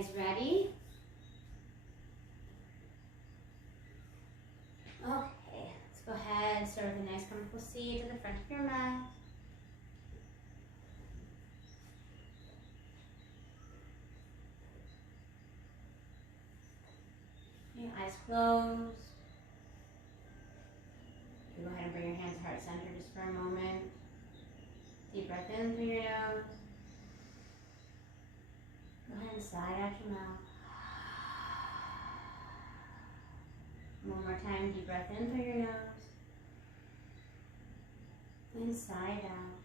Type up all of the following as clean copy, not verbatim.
guys ready? Okay, let's go ahead and start with a nice comfortable seat to the front of your mat. Your eyes closed. Go ahead and bring your hands to heart center just for a moment. Deep breath in through your nose. Go ahead and sigh out your mouth. One more time, deep breath in through your nose. And sigh out.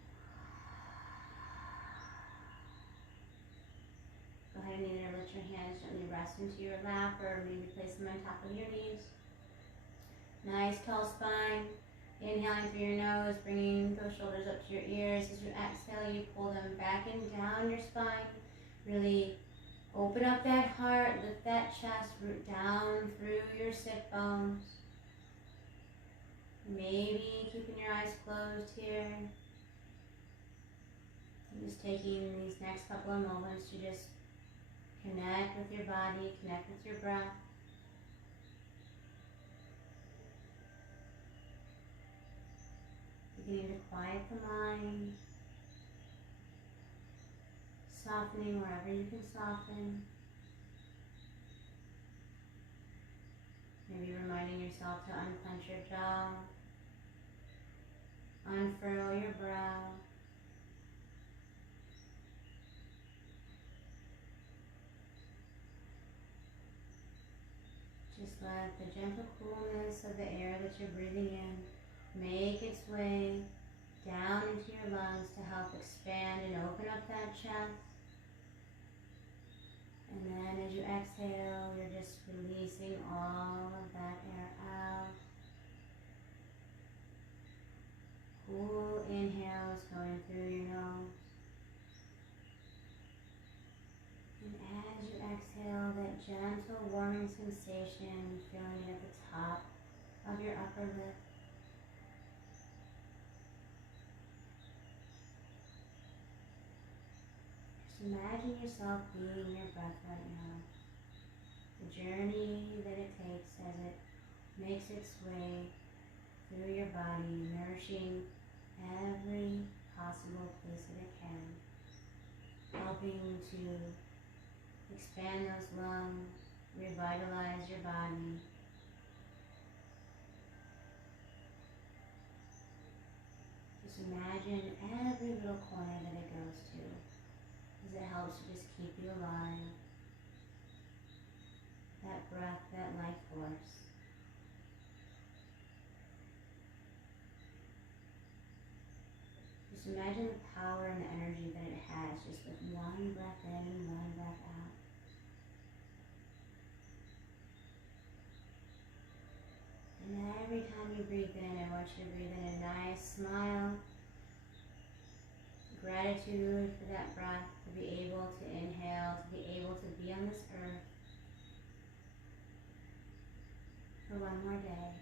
Go ahead and either let your hands gently rest into your lap or maybe place them on top of your knees. Nice tall spine. Inhaling through your nose, bringing those shoulders up to your ears. As you exhale, you pull them back and down your spine. Really open up that heart, lift that chest, root down through your sit bones. Maybe keeping your eyes closed here. Just taking these next couple of moments to just connect with your body, connect with your breath. Beginning to quiet the mind. Softening wherever you can soften. Maybe reminding yourself to unclench your jaw. Unfurl your brow. Just let the gentle coolness of the air that you're breathing in make its way down into your lungs to help expand and open up that chest. And then as you exhale, you're just releasing all of that air out. Cool inhales going through your nose. And as you exhale, that gentle warming sensation, feeling it at the top of your upper lip. Just imagine yourself being your breath right now. The journey that it takes as it makes its way through your body, nourishing every possible place that it can, helping to expand those lungs, revitalize your body. Just imagine every little corner that it goes to, as it helps to just keep you alive. That breath, that life force. Just imagine the power and the energy that it has just with one breath in and one breath out. And every time you breathe in, I want you to breathe in a nice smile, gratitude for that breath, to be able to inhale, to be able to be on this earth for one more day.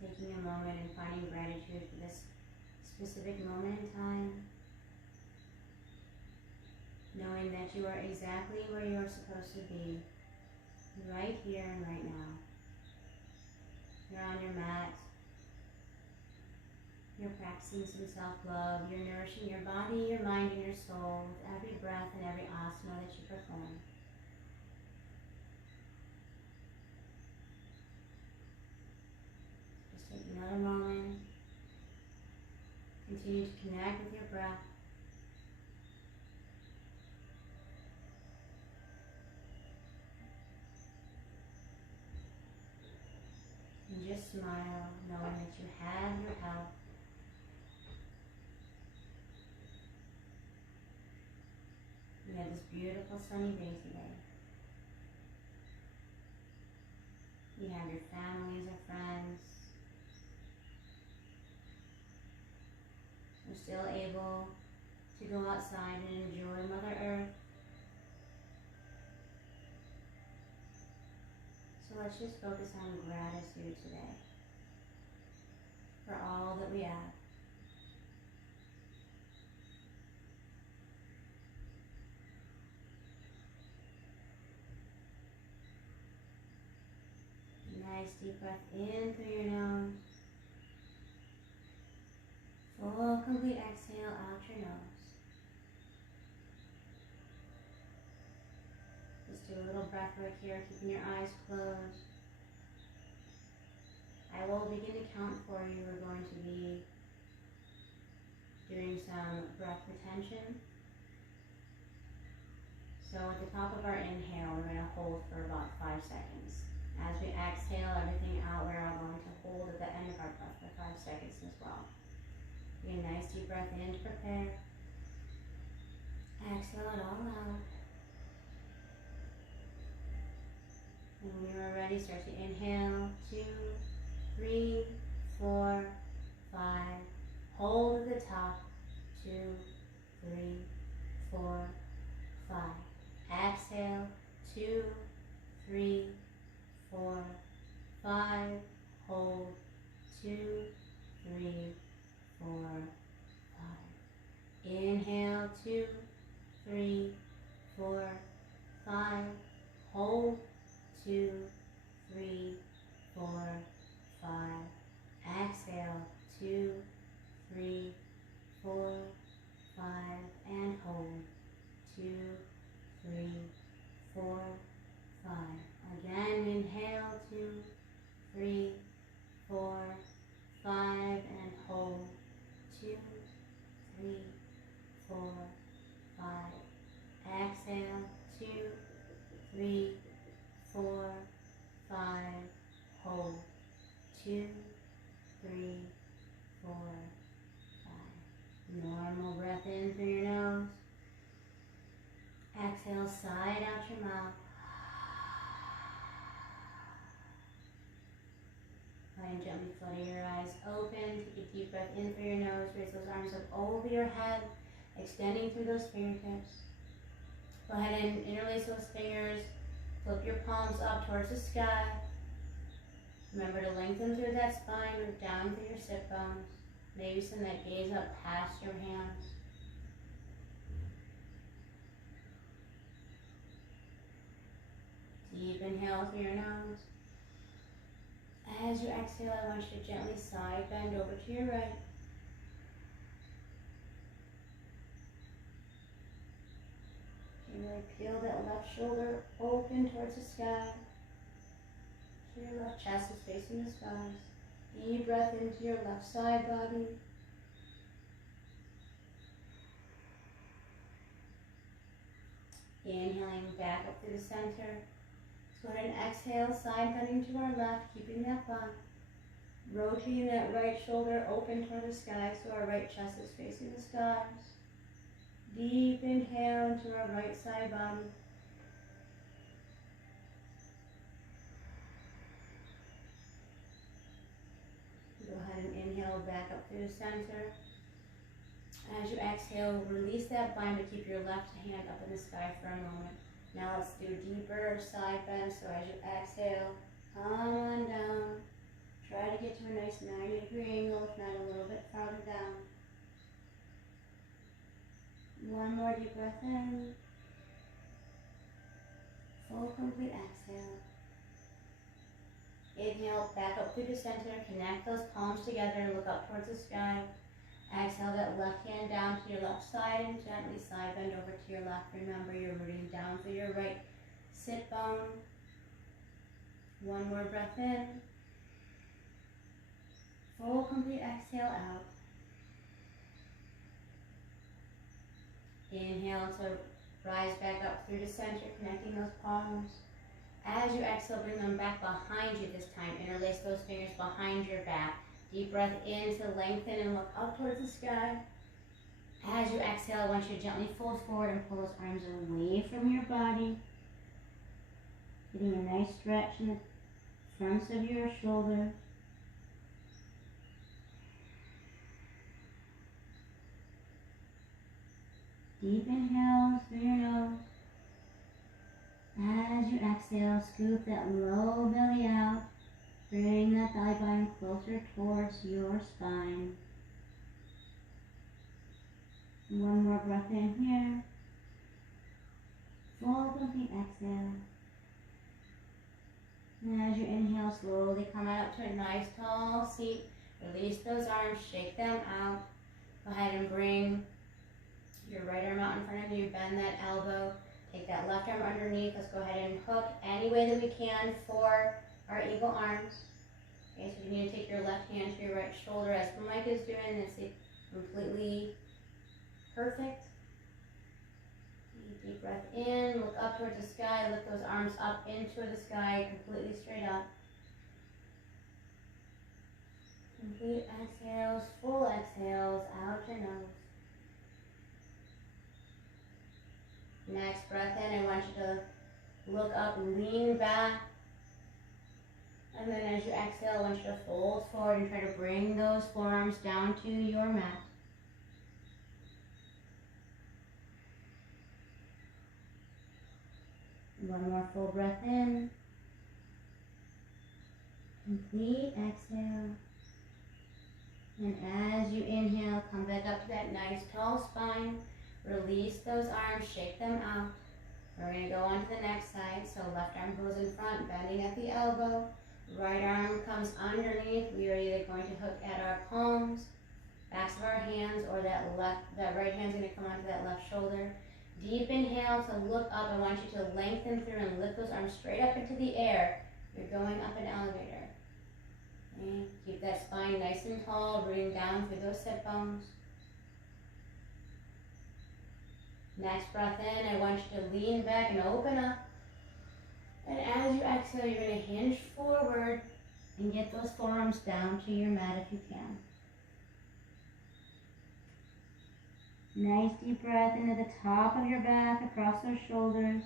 Taking a moment and finding gratitude for this specific moment in time. Knowing that you are exactly where you are supposed to be, right here and right now. You're on your mat. You're practicing some self-love. You're nourishing your body, your mind, and your soul with every breath and every asana that you perform. Just take another moment. Continue to connect with your breath. And just smile, knowing that you have your help. We have this beautiful sunny day today. You have your families or friends. You're still able to go outside and enjoy Mother Earth. So let's just focus on gratitude today for all that we have. nice deep breath in through your nose. Full, complete exhale out your nose. Just do a little breath work here, keeping your eyes closed. I will begin to count for you. We're going to be doing some breath retention. So at the top of our inhale, we're going to hold for about 5 seconds. As we exhale everything out, we're going to hold at the end of our breath for 5 seconds as well. Take a nice deep breath in to prepare. Exhale it all out. And when you are ready, start to inhale. 2, 3, 4, 5. Hold at the top. 2, 3, 4, 5. Exhale. 2, 3, 4, 5. Hold. 2, 3, 4, 5. Inhale. 2, 3, 4, 5. Hold. 2, 3, 4, 5. Exhale. 2, 3, 4, 5. And hold. 2, 3, 4, 5. Again, inhale. 2, 3, 4, 5. And hold. 2, 3, 4, 5. Exhale. 2, 3, 4, 5. Hold. 2, 3, 4, 5. Normal breath in through your nose. Exhale, side out your mouth. Go ahead and gently flutter your eyes open. Take a deep breath in through your nose. Raise those arms up over your head, extending through those fingertips. Go ahead and interlace those fingers. Flip your palms up towards the sky. Remember to lengthen through that spine, move down through your sit bones. Maybe send that gaze up past your hands. Deep inhale through your nose. As you exhale, I want you to gently side bend over to your right. Really peel that left shoulder open towards the sky. Your left chest is facing the skies. Deep breath into your left side body. Inhaling back up through the center. Let's go ahead and exhale, side bending to our left, keeping that bump. Rotating that right shoulder open toward the sky so our right chest is facing the skies. Deep inhale into our right side body. Go ahead and inhale back up through the center. As you exhale, release that bind, but keep your left hand up in the sky for a moment. Now let's do deeper side bend. So as you exhale, come on down. Try to get to a nice 90-degree angle, if not a little bit farther down. One more deep breath in. Full, complete exhale. Inhale, back up through the center. Connect those palms together. Look up towards the sky. Exhale that left hand down to your left side and gently side bend over to your left. Remember, you're rooting down through your right sit bone. One more breath in. Full, complete exhale out. Inhale to rise back up through the center, connecting those palms. As you exhale, bring them back behind you this time. Interlace those fingers behind your back. Deep breath in to lengthen and look up towards the sky. As you exhale, I want you to gently fold forward and pull those arms away from your body. Getting a nice stretch in the fronts of your shoulder. Deep inhale through your nose. As you exhale, scoop that low belly out. Bring that belly button closer towards your spine. One more breath in here. Full, complete exhale. And as you inhale, slowly come out to a nice tall seat. Release those arms, shake them out. Go ahead and bring your right arm out in front of you, bend that elbow. Take that left arm underneath. Let's go ahead and hook any way that we can for our eagle arms. Okay, so you need to take your left hand to your right shoulder as the mic is doing. It's completely perfect. Deep breath in, look up towards the sky, lift those arms up into the sky, completely straight up. Complete exhales, full exhales, out your nose. Next breath in, I want you to look up, lean back. And then as you exhale, I want you to fold forward and try to bring those forearms down to your mat. One more full breath in. Complete exhale. And as you inhale, come back up to that nice tall spine. Release those arms, shake them out. We're going to go on to the next side. So left arm goes in front, bending at the elbow. Right arm comes underneath. We are either going to hook at our palms, backs of our hands, or that right hand's going to come onto that left shoulder. Deep inhale to look up. I want you to lengthen through and lift those arms straight up into the air. You're going up an elevator. Okay. Keep that spine nice and tall, breathing down through those sit bones. Next breath in, I want you to lean back and open up. And as you exhale, you're going to hinge forward and get those forearms down to your mat if you can. Nice deep breath into the top of your back, across those shoulders.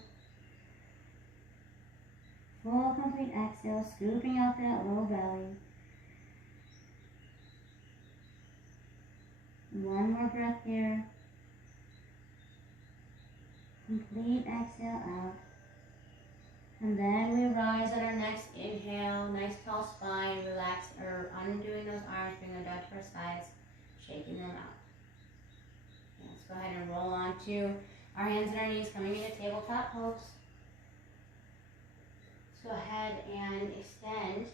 Full complete exhale, scooping out that low belly. One more breath here. Complete exhale out. And then we rise at our next inhale. Nice tall spine, relax, or undoing those arms, bring them down to our sides, shaking them out. Let's go ahead and roll onto our hands and our knees, coming into tabletop pose. Let's go ahead and extend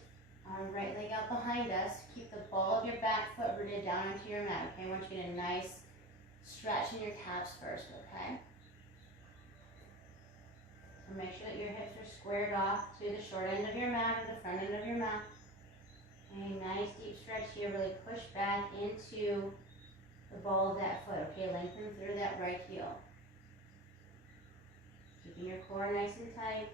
our right leg out behind us. Keep the ball of your back foot rooted down onto your mat. Okay, I want you to get a nice stretch in your calves first, okay? So make sure that your hips are squared off to the short end of your mat or the front end of your mat. Okay, nice deep stretch here. Really push back into the ball of that foot, okay? Lengthen through that right heel. Keeping your core nice and tight.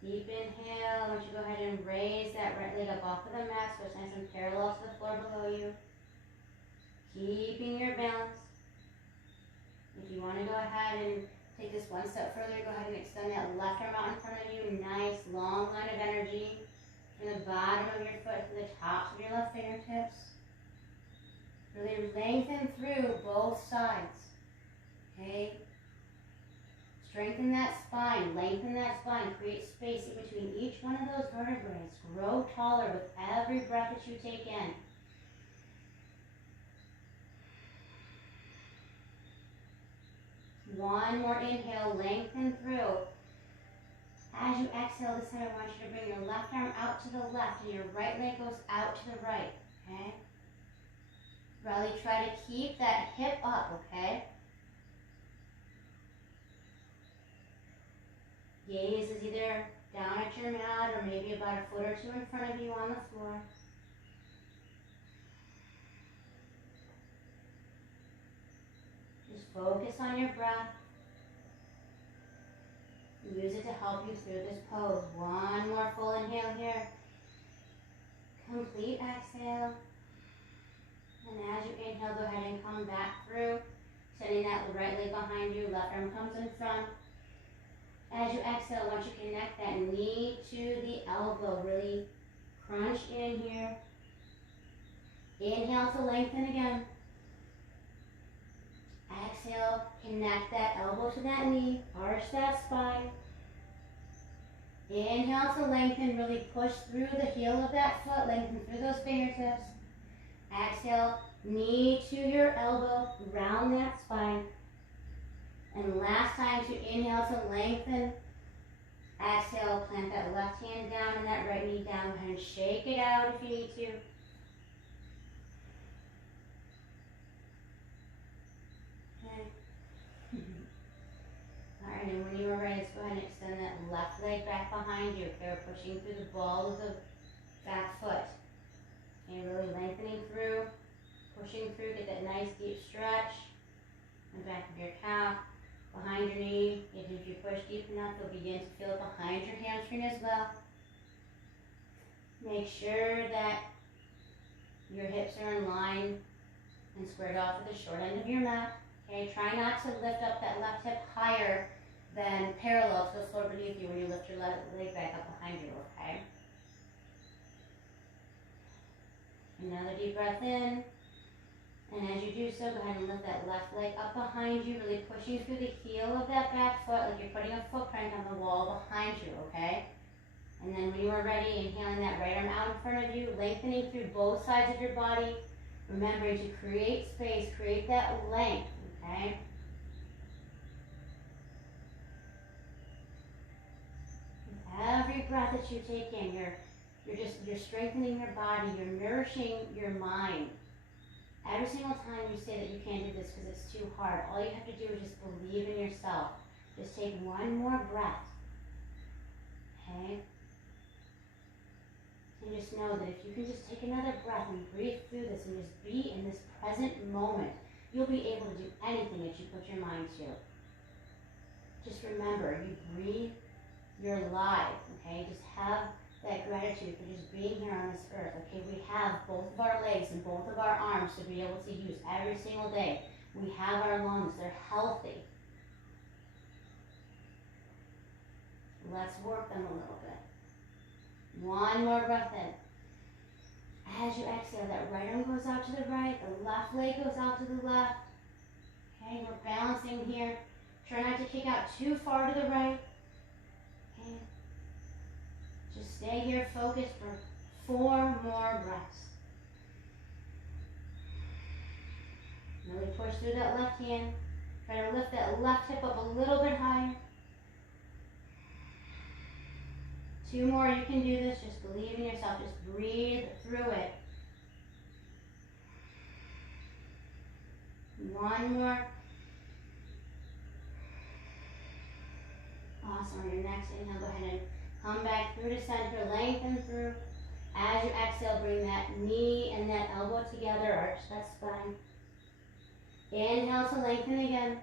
Deep inhale. I want you to go ahead and raise that right leg up off of the mat so it's nice and parallel to the floor below you. Keeping your balance. If you want to go ahead and take this one step further, go ahead and extend that left arm out in front of you. Nice long line of energy from the bottom of your foot to the tops of your left fingertips. Really lengthen through both sides, okay? Strengthen that spine, lengthen that spine, create space in between each one of those vertebrae. Grow taller with every breath that you take in. One more inhale, lengthen through. As you exhale this time, I want you to bring your left arm out to the left and your right leg goes out to the right, okay? Really try to keep that hip up, okay? Gaze is either down at your mat or maybe about a foot or two in front of you on the floor. Just focus on your breath. Use it to help you through this pose. One more full inhale here. Complete exhale. And as you inhale, go ahead and come back through, sending that right leg behind you, left arm comes in front. As you exhale, I want you to connect that knee to the elbow. Really crunch in here. Inhale to lengthen again. Exhale, connect that elbow to that knee, arch that spine. Inhale to lengthen, really push through the heel of that foot, lengthen through those fingertips. Exhale, knee to your elbow, round that spine. And last time to inhale to lengthen. Exhale, plant that left hand down and that right knee down. Go ahead and shake it out if you need to. Okay. Alright, and when you are ready, let's go ahead and extend that left leg back behind you. Okay, we're pushing through the ball of the back foot. Okay, really lengthening through, pushing through, get that nice deep stretch. In the back of your calf, behind your knee. If you push deep enough, you'll begin to feel it behind your hamstring as well. Make sure that your hips are in line and squared off at the short end of your mat. Okay, try not to lift up that left hip higher than parallel to the floor beneath you when you lift your leg back up behind you, okay? Another deep breath in. And as you do so, go ahead and lift that left leg up behind you, really pushing through the heel of that back foot like you're putting a footprint on the wall behind you, okay? And then when you are ready, inhaling that right arm out in front of you, lengthening through both sides of your body, remembering to create space, create that length, okay? With every breath that you take in, you're strengthening your body, you're nourishing your mind. Every single time you say that you can't do this because it's too hard, all you have to do is just believe in yourself. Just take one more breath, okay? And just know that if you can just take another breath and breathe through this and just be in this present moment, you'll be able to do anything that you put your mind to. Just remember, you breathe, you're alive, okay? Just have that gratitude for just being here on this earth. Okay, we have both of our legs and both of our arms to be able to use every single day. We have our lungs, they're healthy. Let's work them a little bit. One more breath in. As you exhale, that right arm goes out to the right, the left leg goes out to the left. Okay, we're balancing here. Try not to kick out too far to the right. Okay. Just stay here focused for 4 more breaths. Really push through that left hand. Try to lift that left hip up a little bit higher. 2 more, you can do this. Just believe in yourself. Just breathe through it. 1 more. Awesome. On your next inhale, go ahead and come back through to center, lengthen through. As you exhale, bring that knee and that elbow together, arch that spine. Inhale to lengthen again.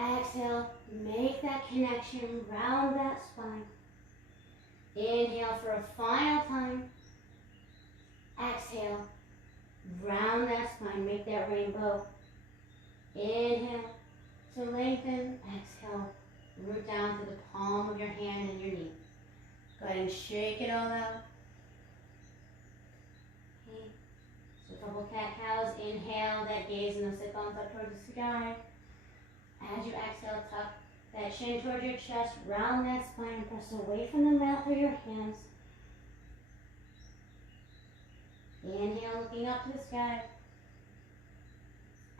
Exhale, make that connection, round that spine. Inhale for a final time. Exhale, round that spine, make that rainbow. Inhale to lengthen, exhale. Root down to the palm of your hand and your knee. Go ahead and shake it all out. Okay. So a couple cat-cows. Inhale, that gaze and the sit bones up towards the sky. As you exhale, tuck that chin towards your chest. Round that spine. Press away from the mat through your hands. Inhale, looking up to the sky.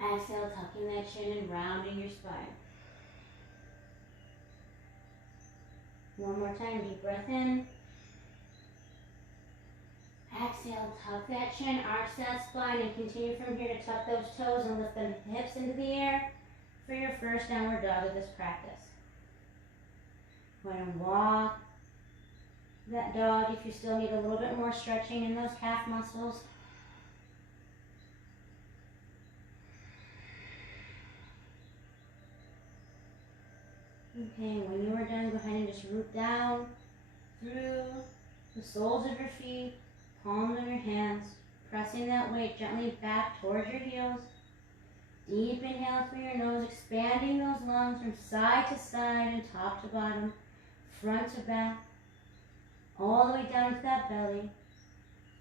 Exhale, tucking that chin and rounding your spine. One more time, deep breath in. Exhale, tuck that chin, arch that spine, and continue from here to tuck those toes and lift them hips into the air for your first downward dog of this practice. Go ahead and walk that dog if you still need a little bit more stretching in those calf muscles. Okay, when you are done, go ahead and just root down through the soles of your feet, palms of your hands, pressing that weight gently back towards your heels. Deep inhale through your nose, expanding those lungs from side to side and top to bottom, front to back, all the way down to that belly.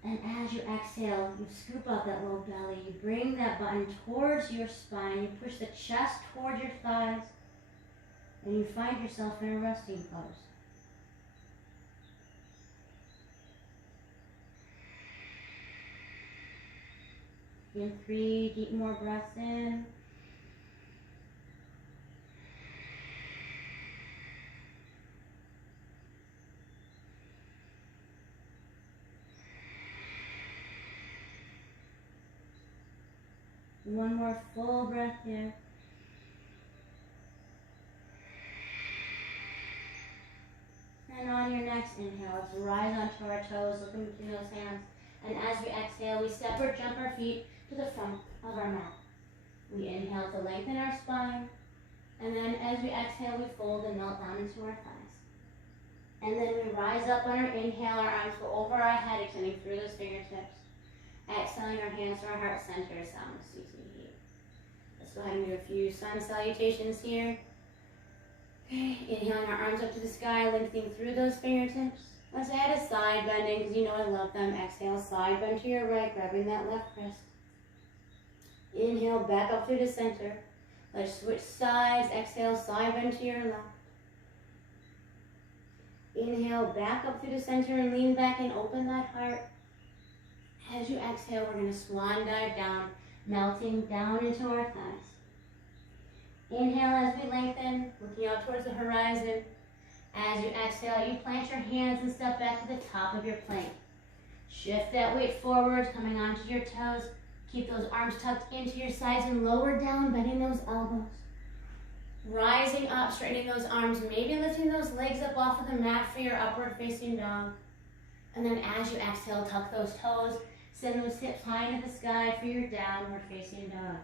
And as you exhale, you scoop out that low belly. You bring that button towards your spine. You push the chest towards your thighs. And you find yourself in a resting pose. In 3 deep more breaths in. One more full breath here. And on your next inhale, let's rise onto our toes, looking between those hands. And as we exhale, we step or jump our feet to the front of our mat. We inhale to lengthen our spine. And then as we exhale, we fold and melt down into our thighs. And then we rise up on our inhale, our arms go over our head, extending through those fingertips. Exhaling our hands to our heart center, Namaste. Let's go ahead and do a few sun salutations here. Okay, inhaling our arms up to the sky, lengthening through those fingertips. Let's add a side bending, because you know I love them. Exhale, side bend to your right, grabbing that left wrist. Inhale, back up through the center. Let's switch sides. Exhale, side bend to your left. Inhale, back up through the center and lean back and open that heart. As you exhale, we're going to swan dive down, melting down into our thighs. Inhale as we lengthen, looking out towards the horizon. As you exhale, you plant your hands and step back to the top of your plank. Shift that weight forward, coming onto your toes. Keep those arms tucked into your sides and lower down, bending those elbows. Rising up, straightening those arms, maybe lifting those legs up off of the mat for your upward facing dog. And then as you exhale, tuck those toes, send those hips high into the sky for your downward facing dog.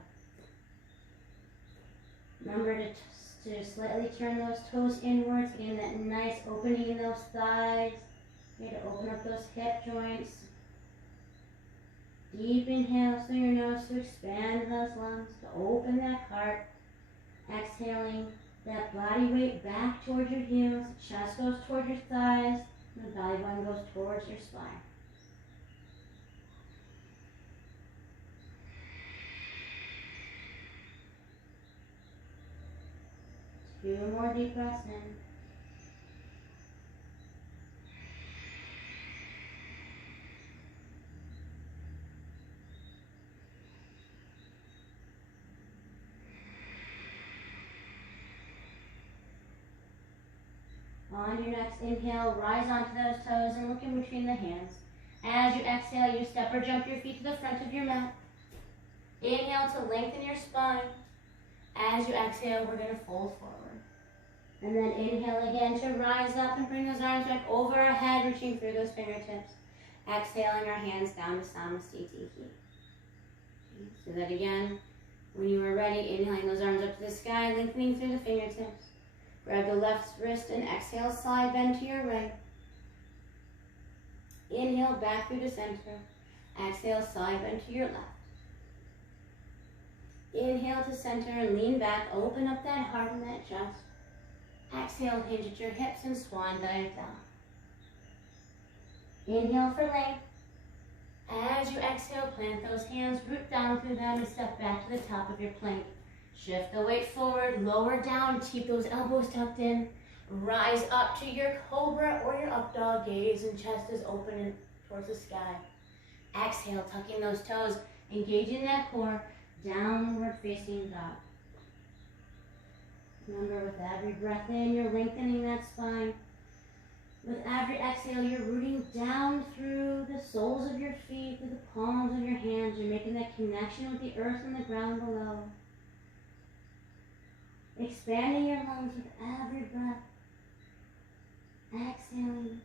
Remember to slightly turn those toes inwards, getting that nice opening in those thighs. You're going to open up those hip joints. Deep inhale through your nose to expand those lungs, to open that heart. Exhaling that body weight back towards your heels. The chest goes towards your thighs. And the belly button goes towards your spine. Two more deep breaths in. On your next inhale, rise onto those toes and look in between the hands. As you exhale, you step or jump your feet to the front of your mat. Inhale to lengthen your spine. As you exhale, we're going to fold forward. And then inhale again to rise up and bring those arms back over our head, reaching through those fingertips. Exhaling our hands down to Namaste. Do that again. When you are ready, inhaling those arms up to the sky, lengthening through the fingertips. Grab the left wrist and exhale, side bend to your right. Inhale, back through the center. Exhale, side bend to your left. Inhale to center and lean back, open up that heart and that chest. Exhale, hinge at your hips and swan dive down. Inhale for length. As you exhale, plant those hands, root down through them and step back to the top of your plank. Shift the weight forward, lower down, keep those elbows tucked in. Rise up to your cobra or your up dog, gaze and chest is open towards the sky. Exhale, tucking those toes, engaging that core, downward facing dog. Remember, with every breath in, you're lengthening that spine. With every exhale, you're rooting down through the soles of your feet, through the palms of your hands. You're making that connection with the earth and the ground below. Expanding your lungs with every breath. Exhaling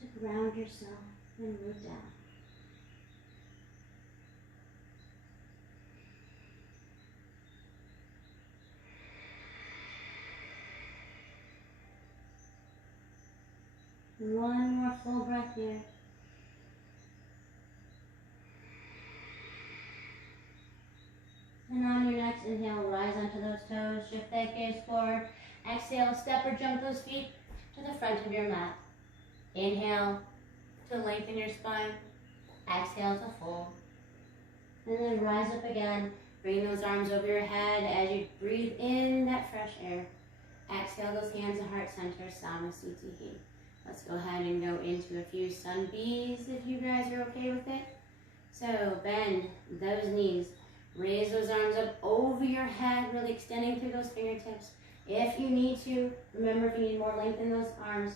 to ground yourself and root down. One more full breath here. And on your next inhale, rise onto those toes, shift that gaze forward. Exhale, step or jump those feet to the front of your mat. Inhale to lengthen your spine. Exhale to fold. And then rise up again. Bring those arms over your head as you breathe in that fresh air. Exhale those hands to heart center, Namaste. Let's go ahead and go into a few sun bees if you guys are okay with it. So bend those knees. Raise those arms up over your head, really extending through those fingertips. If you need to, remember if you need more length in those arms,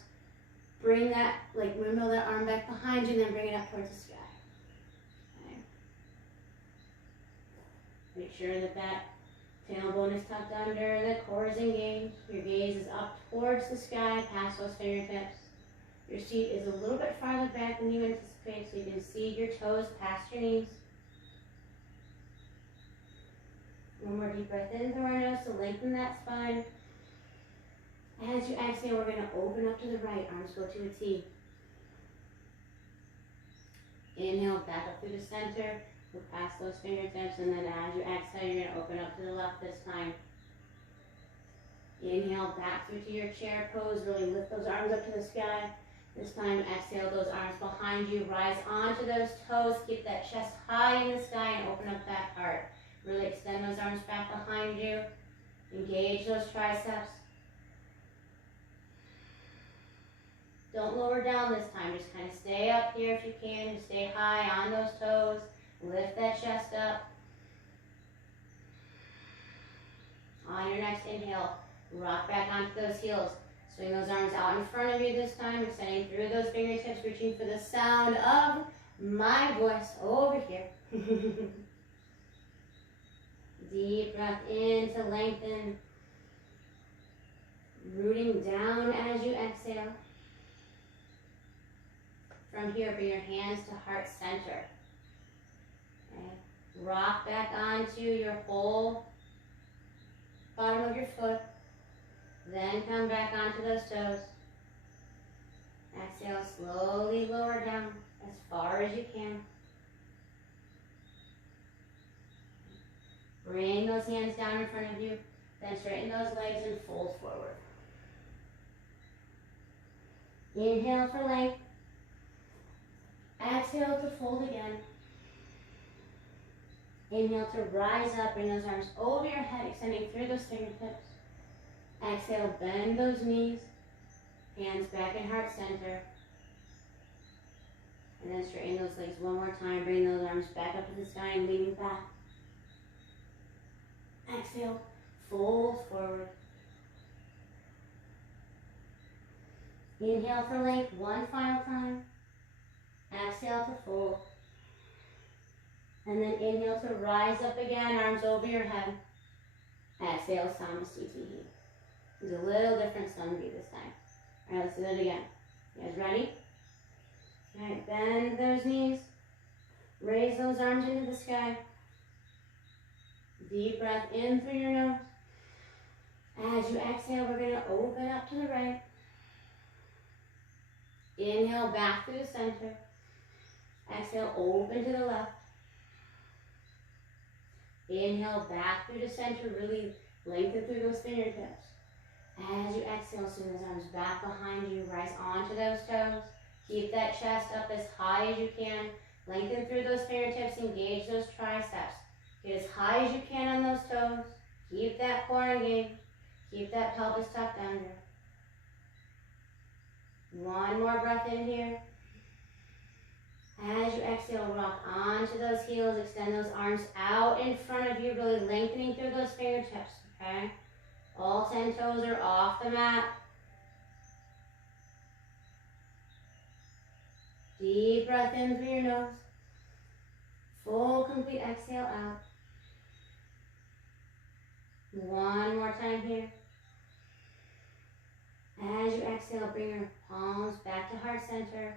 bring that, windmill that arm back behind you and then bring it up towards the sky. Make sure that that tailbone is tucked under, the core is engaged. Your gaze is up towards the sky, past those fingertips. Your seat is a little bit farther back than you anticipate, so you can see your toes past your knees. One more deep breath in through our nose to lengthen that spine. As you exhale, we're going to open up to the right. Arms go to a T. Inhale, back up through the center. Look past those fingertips, and then as you exhale, you're going to open up to the left this time. Inhale, back through to your chair pose. Really lift those arms up to the sky. This time, exhale those arms behind you. Rise onto those toes. Keep that chest high in the sky and open up that heart. Really extend those arms back behind you. Engage those triceps. Don't lower down this time. Just kind of stay up here if you can. Just stay high on those toes. Lift that chest up. On your next inhale, rock back onto those heels. Swing those arms out in front of you this time, extending through those fingertips, reaching for the sound of my voice over here. Deep breath in to lengthen. Rooting down as you exhale. From here, bring your hands to heart center. Okay. Rock back onto your whole bottom of your foot. Then come back onto those toes. Exhale, slowly lower down as far as you can. Bring those hands down in front of you. Then straighten those legs and fold forward. Inhale for length. Exhale to fold again. Inhale to rise up, bring those arms over your head, extending through those fingertips. Exhale, bend those knees, hands back in heart center. And then straighten those legs one more time, bring those arms back up to the sky and leaning back. Exhale, fold forward. Inhale for length, one final time. Exhale to fold. And then inhale to rise up again, arms over your head. Exhale, Namaste. It's a little different sun view this time. All right, let's do that again. You guys ready? All right, bend those knees. Raise those arms into the sky. Deep breath in through your nose. As you exhale, we're going to open up to the right. Inhale back through the center. Exhale, open to the left. Inhale back through the center, really lengthen through those fingertips. As you exhale, swing those arms back behind you, rise onto those toes. Keep that chest up as high as you can. Lengthen through those fingertips, engage those triceps. Get as high as you can on those toes. Keep that core engaged. Keep that pelvis tucked under. One more breath in here. As you exhale, rock onto those heels. Extend those arms out in front of you, really lengthening through those fingertips, okay? All 10 toes are off the mat. Deep breath in through your nose. Full, complete exhale out. One more time here. As you exhale, bring your palms back to heart center.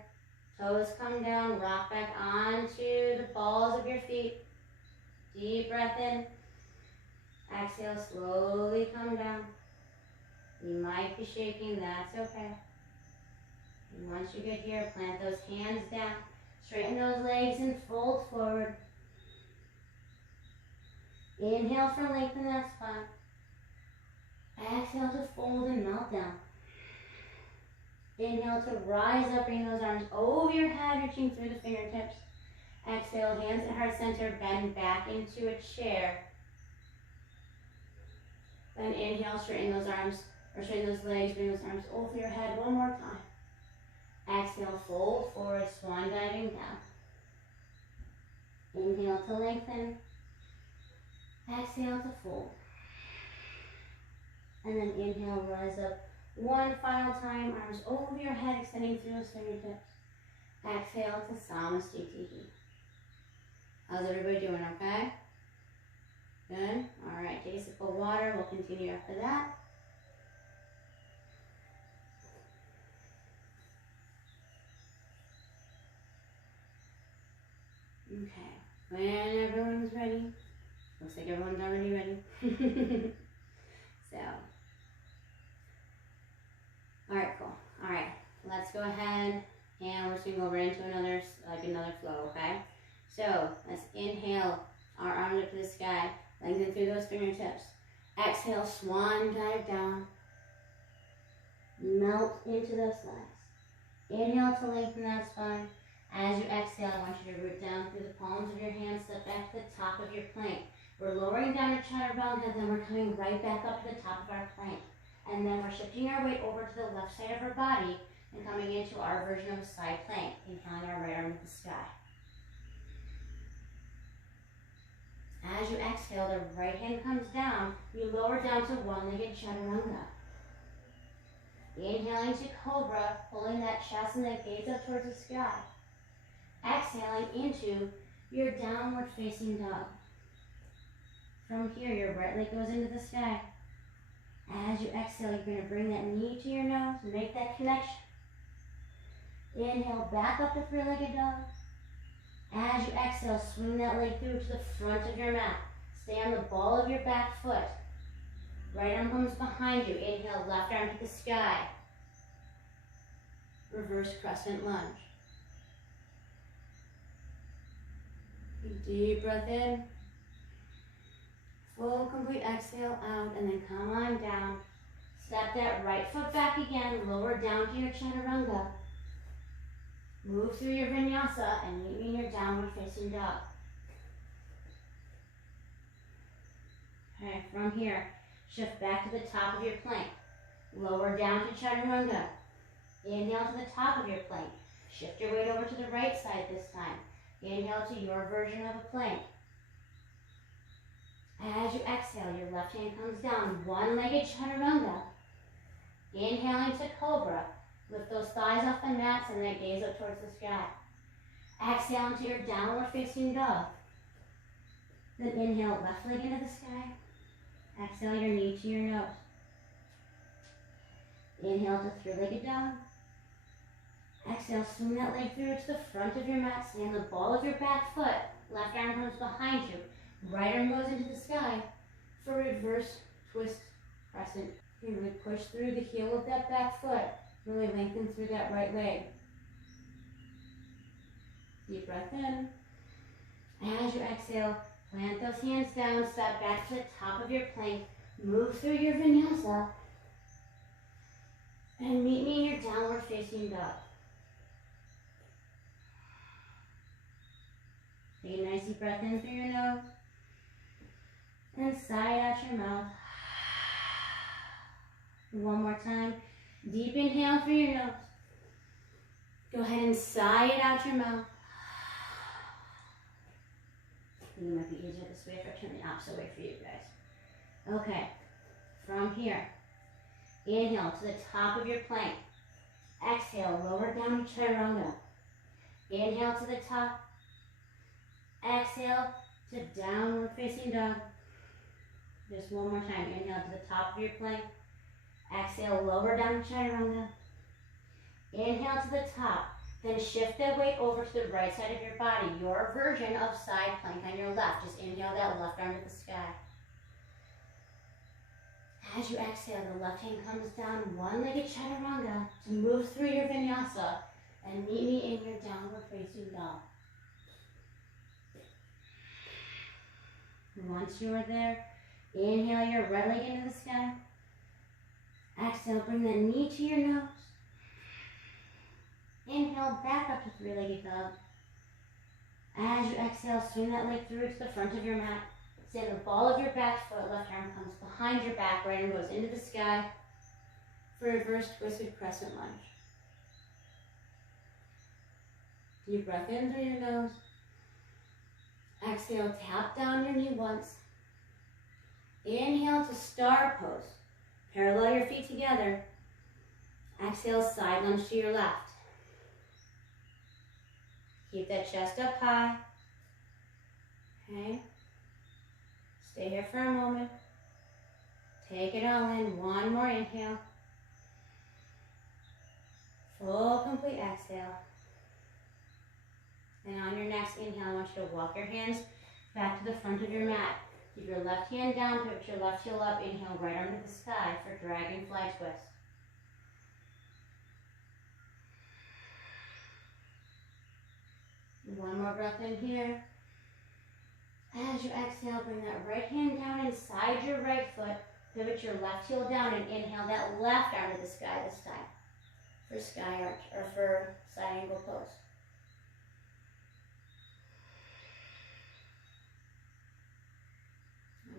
Toes come down, rock back onto the balls of your feet. Deep breath in. Exhale, slowly come down. You might be shaking, that's okay. And once you get here, plant those hands down. Straighten those legs and fold forward. Inhale for lengthen that spine. Exhale to fold and melt down. Inhale to rise up, bring those arms over your head, reaching through the fingertips. Exhale, hands at heart center, bend back into a chair. Then inhale, straighten those arms, or straighten those legs, bring those arms over your head one more time. Exhale, fold forward, swan diving down. Inhale to lengthen. Exhale to fold. And then inhale, rise up. One final time, arms over your head, extending through those fingertips. Exhale to Namaste. How's everybody doing, okay? Good. All right, take a sip of water. We'll continue after that. Okay. When everyone's ready. Looks like everyone's already ready. So. All right, cool. All right, let's go ahead and we're just gonna go right into another flow, okay? So let's inhale, our arms up to the sky, lengthen through those fingertips. Exhale, swan dive down. Melt into those legs. Inhale to lengthen that spine. As you exhale, I want you to root down through the palms of your hands, step back to the top of your plank. We're lowering down your chaturanga, then we're coming right back up to the top of our plank. And then we're shifting our weight over to the left side of our body and coming into our version of a side plank. Inhaling our right arm to the sky. As you exhale, the right hand comes down. You lower down to one-legged chaturanga. Inhaling to cobra, pulling that chest and that gaze up towards the sky. Exhaling into your downward facing dog. From here, your right leg goes into the sky. As you exhale, you're going to bring that knee to your nose, make that connection. Inhale, back up to three-legged dog. As you exhale, swing that leg through to the front of your mat. Stay on the ball of your back foot. Right arm comes behind you. Inhale, left arm to the sky. Reverse crescent lunge. Deep breath in. Full, complete exhale out, and then come on down. Step that right foot back again, lower down to your chaturanga. Move through your vinyasa and meet me in your downward facing dog. Okay, from here, shift back to the top of your plank. Lower down to chaturanga. Inhale to the top of your plank. Shift your weight over to the right side this time. Inhale to your version of a plank. As you exhale, your left hand comes down, one-legged chaturanga. Inhaling to cobra. Lift those thighs off the mats and then gaze up towards the sky. Exhale into your downward facing dog. Then inhale, left leg into the sky. Exhale your knee to your nose. Inhale to three-legged dog. Exhale, swing that leg through to the front of your mat. Stay on the ball of your back foot. Left arm comes behind you. Right arm goes into the sky for reverse twist crescent. You really push through the heel of that back foot. Really lengthen through that right leg. Deep breath in. As you exhale, plant those hands down, step back to the top of your plank, move through your vinyasa, and meet me in your downward facing dog. Take a nice deep breath in through your nose. And sigh out your mouth. One more time. Deep inhale through your nose. Go ahead and sigh it out your mouth. I think it might be easier this way if I turn the opposite way for you guys. Okay. From here, inhale to the top of your plank. Exhale, lower down to chaturanga. Inhale to the top. Exhale to downward facing dog. Just one more time. Inhale to the top of your plank. Exhale, lower down to chaturanga. Inhale to the top. Then shift that weight over to the right side of your body. Your version of side plank on your left. Just inhale that left arm to the sky. As you exhale, the left hand comes down, one-legged chaturanga to move through your vinyasa and meet me in your downward facing dog. Once you are there, inhale your right leg into the sky. Exhale, bring that knee to your nose. Inhale, back up to three-legged dog. As you exhale, swing that leg through to the front of your mat. Stay on the ball of your back foot, left arm comes behind your back, right arm goes into the sky for reverse twisted crescent lunge. Deep breath in through your nose. Exhale, tap down your knee once. Inhale to star pose. Parallel your feet together. Exhale, side lunge to your left. Keep that chest up high. Okay. Stay here for a moment. Take it all in. One more inhale. Full, complete exhale. And on your next inhale, I want you to walk your hands back to the front of your mat. Keep your left hand down, pivot your left heel up, inhale right under the sky for dragonfly twist. One more breath in here. As you exhale, bring that right hand down inside your right foot. Pivot your left heel down and inhale that left arm to the sky this time for sky arch or for side angle pose.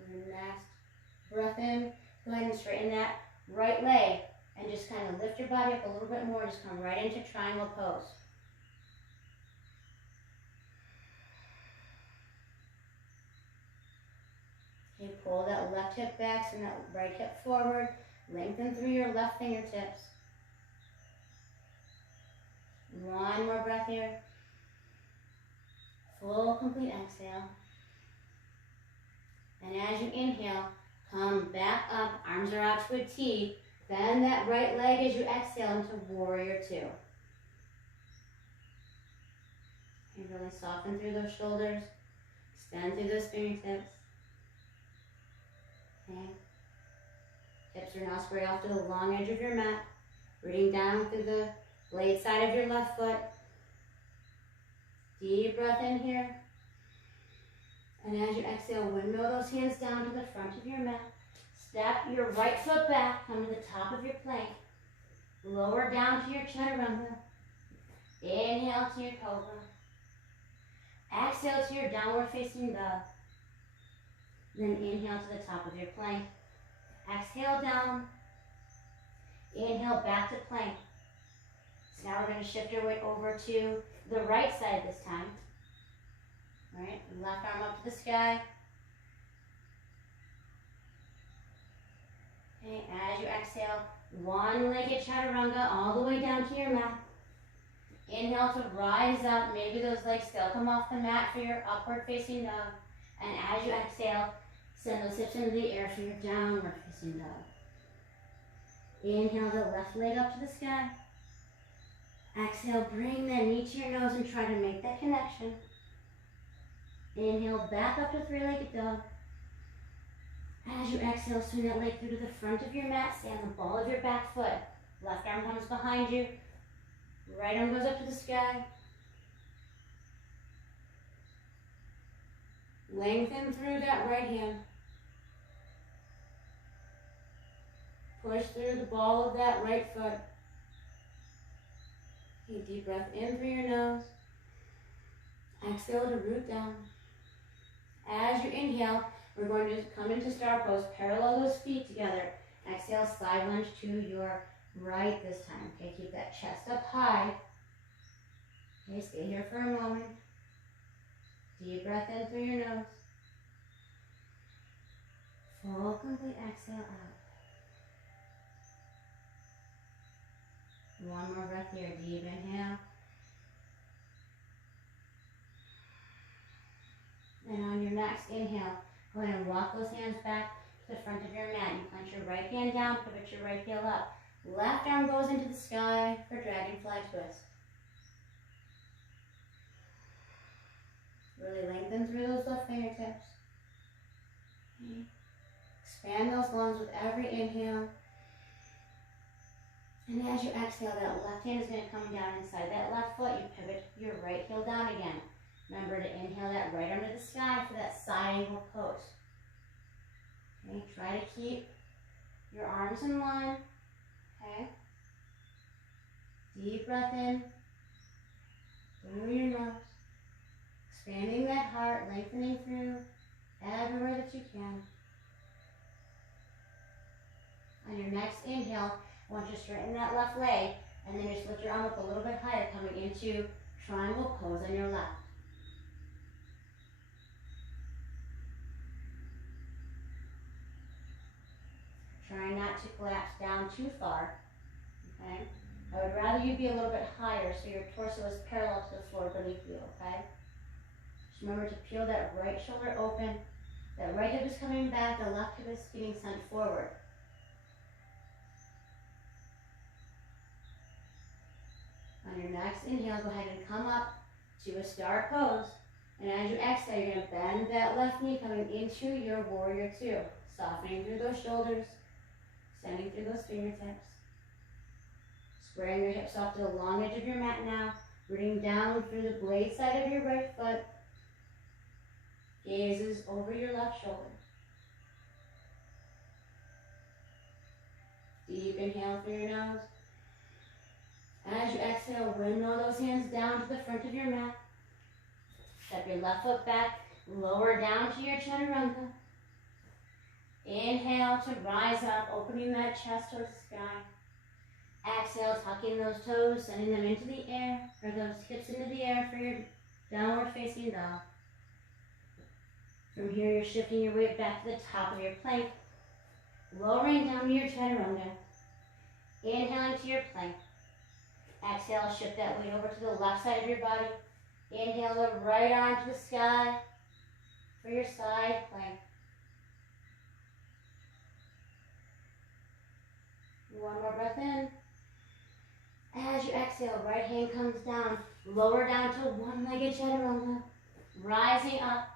On your next breath in, go ahead and straighten that right leg and just kind of lift your body up a little bit more. Just come right into triangle pose. Okay, pull that left hip back, send that right hip forward. Lengthen through your left fingertips. One more breath here. Full, complete exhale. And as you inhale, come back up. Arms are out to a T. Bend that right leg as you exhale into warrior two. And really soften through those shoulders. Extend through those fingertips. Okay. Hips are now squared off to the long edge of your mat. Rooting down through the blade side of your left foot. Deep breath in here. And as you exhale, windmill those hands down to the front of your mat. Step your right foot back, come to the top of your plank. Lower down to your chaturanga. Inhale to your cobra. Exhale to your downward facing dog. Then inhale to the top of your plank. Exhale down. Inhale back to plank. So now we're going to shift your weight over to the right side this time. All right, left arm up to the sky. Okay, as you exhale, one-legged chaturanga all the way down to your mat. Inhale to rise up. Maybe those legs still come off the mat for your upward facing dog. And as you exhale, send those hips into the air for your downward facing dog. Inhale the left leg up to the sky. Exhale, bring that knee to your nose and try to make that connection. Inhale, back up to three-legged dog. As you exhale, swing that leg through to the front of your mat. Stay on the ball of your back foot. Left arm comes behind you. Right arm goes up to the sky. Lengthen through that right hand. Push through the ball of that right foot. Okay, deep breath in through your nose. Exhale to root down. As you inhale, we're going to come into star pose. Parallel those feet together. Exhale, side lunge to your right this time. Okay, keep that chest up high. Okay, stay here for a moment. Deep breath in through your nose. Full, complete exhale out. One more breath here. Deep inhale. And on your next inhale, go ahead and walk those hands back to the front of your mat. You plant your right hand down, pivot your right heel up. Left arm goes into the sky for dragonfly twist. Really lengthen through those left fingertips. Okay. Expand those lungs with every inhale. And as you exhale, that left hand is going to come down inside that left foot. You pivot your right heel down again. Remember to inhale that right arm to the sky for that side angle pose. Okay, try to keep your arms in line. Okay. Deep breath in through your nose. Expanding that heart, lengthening through everywhere that you can. On your next inhale, I want you to straighten that left leg and then just lift your arm up a little bit higher, coming into triangle pose on your left. Try not to collapse down too far. Okay? I would rather you be a little bit higher so your torso is parallel to the floor beneath you, okay? Just remember to peel that right shoulder open. That right hip is coming back, the left hip is being sent forward. On your next inhale, go ahead and come up to a star pose. And as you exhale, you're going to bend that left knee coming into your warrior two. Softening through those shoulders, extending through those fingertips. Squaring your hips off to the long edge of your mat now. Rooting down through the blade side of your right foot. Gazes over your left shoulder. Deep inhale through your nose. As you exhale, windmill those hands down to the front of your mat. Step your left foot back, lower down to your chaturanga. Inhale to rise up, opening that chest towards the sky. Exhale, tucking those toes, sending them into the air, or those hips into the air for your downward facing dog. From here, you're shifting your weight back to the top of your plank, lowering down to your chaturanga. Inhaling to your plank. Exhale, shift that weight over to the left side of your body. Inhale the right arm to the sky for your side plank. One more breath in. As you exhale, right hand comes down. Lower down to one-legged chaturanga. Rising up.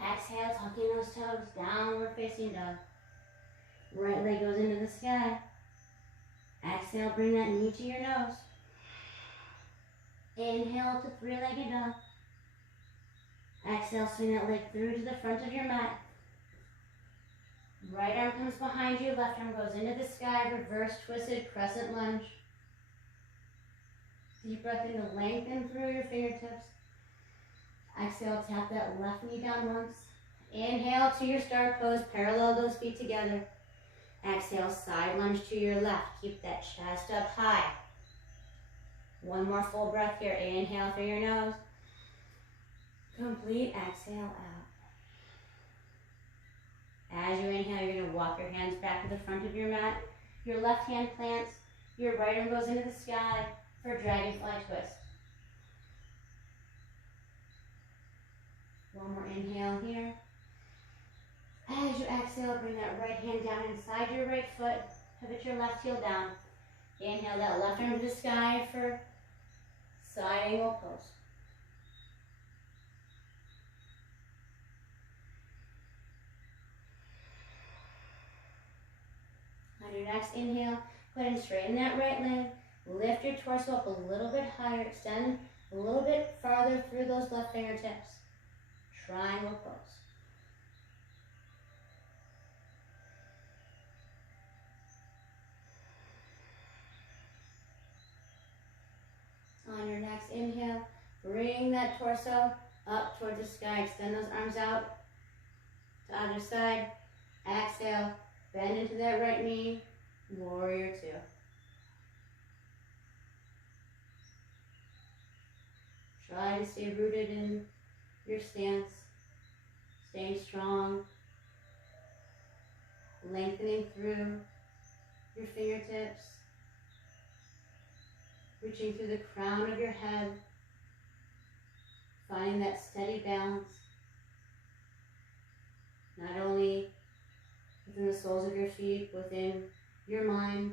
Exhale, tucking those toes, downward facing dog. Right leg goes into the sky. Exhale, bring that knee to your nose. Inhale to three-legged dog. Exhale, swing that leg through to the front of your mat. Right arm comes behind you, left arm goes into the sky, reverse twisted crescent lunge. Deep breath in to lengthen through your fingertips. Exhale, tap that left knee down once. Inhale to your star pose, parallel those feet together. Exhale, side lunge to your left. Keep that chest up high. One more full breath here. Inhale through your nose. Complete exhale out. As you inhale, you're going to walk your hands back to the front of your mat. Your left hand plants. Your right arm goes into the sky for dragonfly twist. One more inhale here. As you exhale, bring that right hand down inside your right foot. Pivot your left heel down. Inhale that left arm to the sky for side angle pose. On your next inhale, go ahead and straighten that right leg. Lift your torso up a little bit higher. Extend a little bit farther through those left fingertips. Triangle pose. On your next inhale, bring that torso up towards the sky. Extend those arms out to either side. Exhale, bend into that right knee. Warrior two. Try to stay rooted in your stance. Staying strong. Lengthening through your fingertips. Reaching through the crown of your head, finding that steady balance, not only within the soles of your feet, within your mind.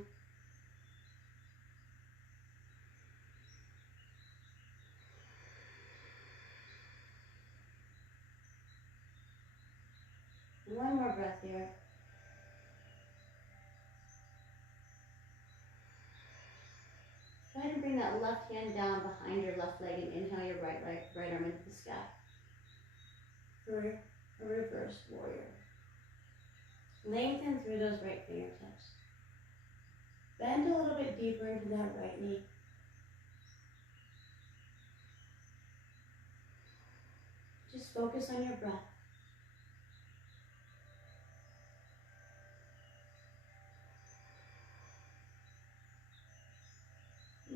One more breath here. Go ahead and bring that left hand down behind your left leg and inhale your right arm into the sky for a reverse warrior. Lengthen through those right fingertips. Bend a little bit deeper into that right knee. Just focus on your breath.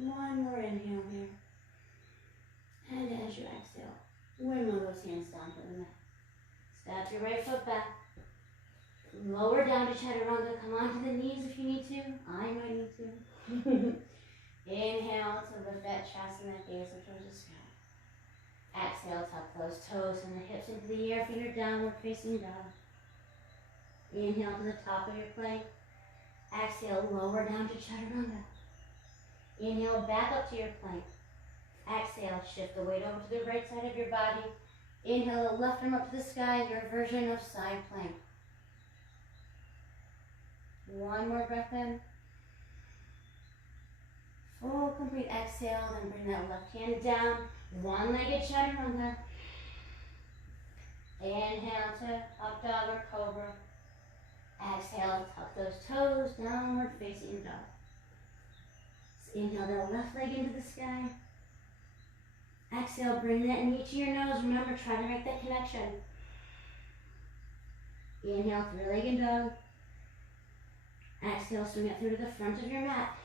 One more inhale here. And as you exhale, windmill those hands down to the mat. Step your right foot back. Lower down to chaturanga. Come onto the knees if you need to. I might need to. Inhale to lift that chest and that gaze up towards the sky. Exhale, tuck those toes and the hips into the air for your downward facing dog. Inhale to the top of your plank. Exhale, lower down to chaturanga. Inhale, back up to your plank. Exhale, shift the weight over to the right side of your body. Inhale, the left arm up to the sky, your version of side plank. One more breath in. Full, complete exhale, then bring that left hand down. One-legged chaturanga. Inhale to up dog or cobra. Exhale, tuck those toes, downward facing dog. So inhale the left leg into the sky. Exhale, bring that knee to your nose. Remember, try to make that connection. Inhale, three-legged dog. Exhale, swing it through to the front of your mat.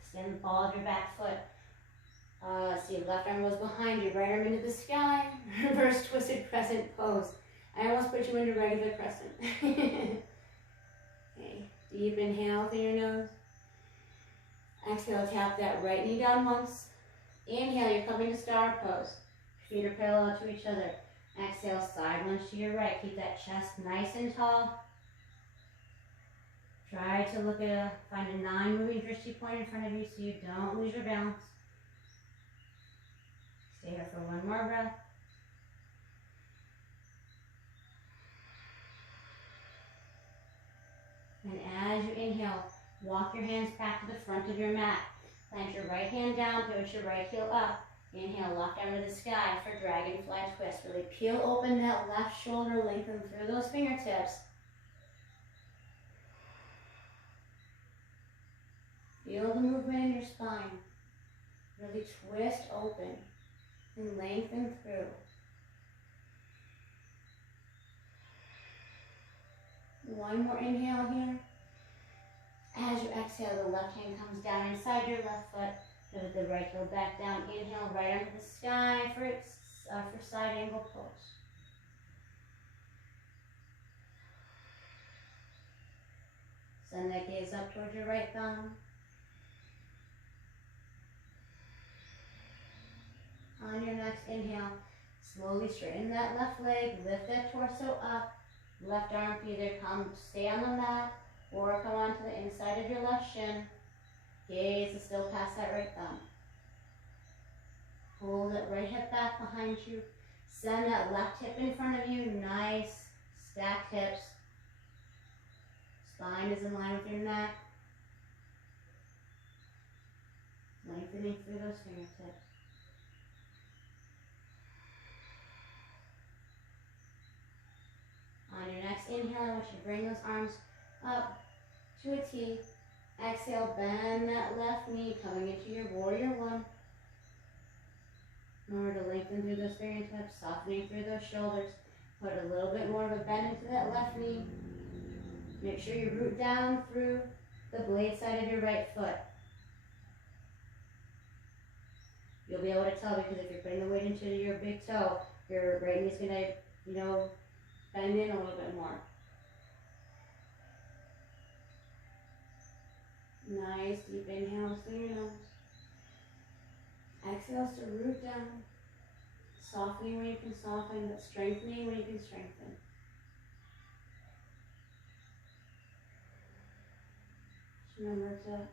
Extend the ball of your back foot. See, left arm goes behind you, right arm into the sky. Reverse twisted crescent pose. I almost put you into regular crescent. Okay, deep inhale through your nose. Exhale, tap that right knee down once. Inhale, you're coming to star pose. Feet are parallel to each other. Exhale, side lunge to your right. Keep that chest nice and tall. Try to find a non-moving drishti point in front of you so you don't lose your balance. Stay here for one more breath. And as you inhale, walk your hands back to the front of your mat. Plant your right hand down, pivot your right heel up. Inhale, left arm to the sky for dragonfly twist. Really peel open that left shoulder, lengthen through those fingertips. Feel the movement in your spine. Really twist open and lengthen through. One more inhale here. As you exhale, the left hand comes down inside your left foot. Pivot the right heel back down. Inhale, right arm to the sky for side angle pose. Send that gaze up towards your right thumb. On your next inhale, slowly straighten that left leg, lift that torso up. Left arm can either stay on the mat or come onto the inside of your left shin. Gaze is still past that right thumb. Pull that right hip back behind you. Send that left hip in front of you. Nice stacked hips. Spine is in line with your neck. Lengthening through those fingertips. On your next inhale, I want you to bring those arms up to a T. Exhale, bend that left knee, coming into your warrior one. Remember to lengthen through those fingertips, softening through those shoulders. Put a little bit more of a bend into that left knee. Make sure you root down through the blade side of your right foot. You'll be able to tell because if you're putting the weight into your big toe, your right knee's going to, bend in a little bit more. Nice deep inhales through your nose. Exhales to root down. Softening when you can soften, but strengthening when you can strengthen. Just remember to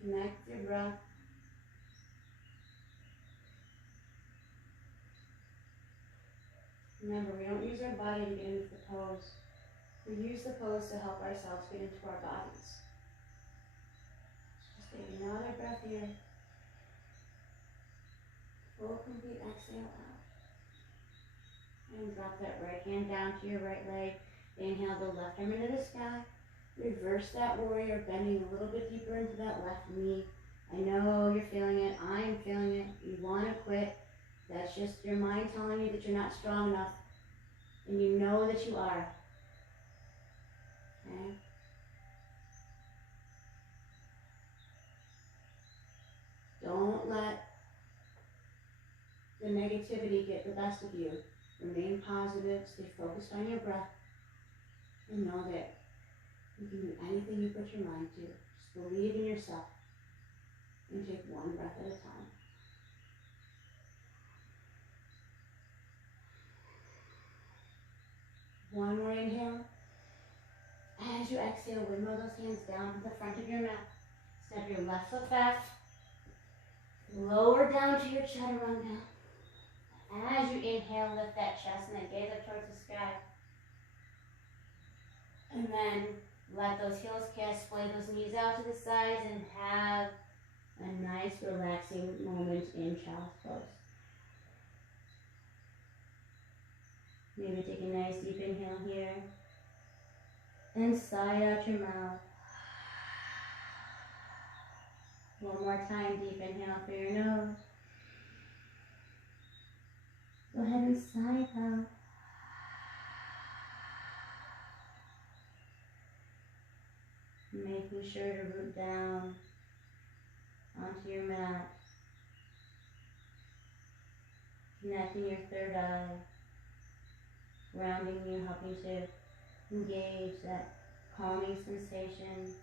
connect your breath. Remember, we don't use our body to get into the pose. We use the pose to help ourselves get into our bodies. Just take another breath here. Full, complete exhale out. And drop that right hand down to your right leg. Inhale the left arm into the sky. Reverse that warrior, bending a little bit deeper into that left knee. I know you're feeling it. I'm feeling it. You want to quit. That's just your mind telling you that you're not strong enough. And you know that you are. Okay? Don't let the negativity get the best of you. Remain positive, stay focused on your breath, and know that you can do anything you put your mind to. Just believe in yourself and take one breath at a time. As you exhale, windmill those hands down to the front of your mat. Step your left foot back. Lower down to your chaturanga. As you inhale, lift that chest and then gaze up towards the sky. And then let those heels kiss, splay those knees out to the sides, and have a nice relaxing moment in child's pose. Maybe take a nice deep inhale here. And sigh out your mouth. One more time, deep inhale through your nose. Go ahead and sigh out. Making sure to root down onto your mat. Connecting your third eye. Grounding you, helping to engage that calming sensation.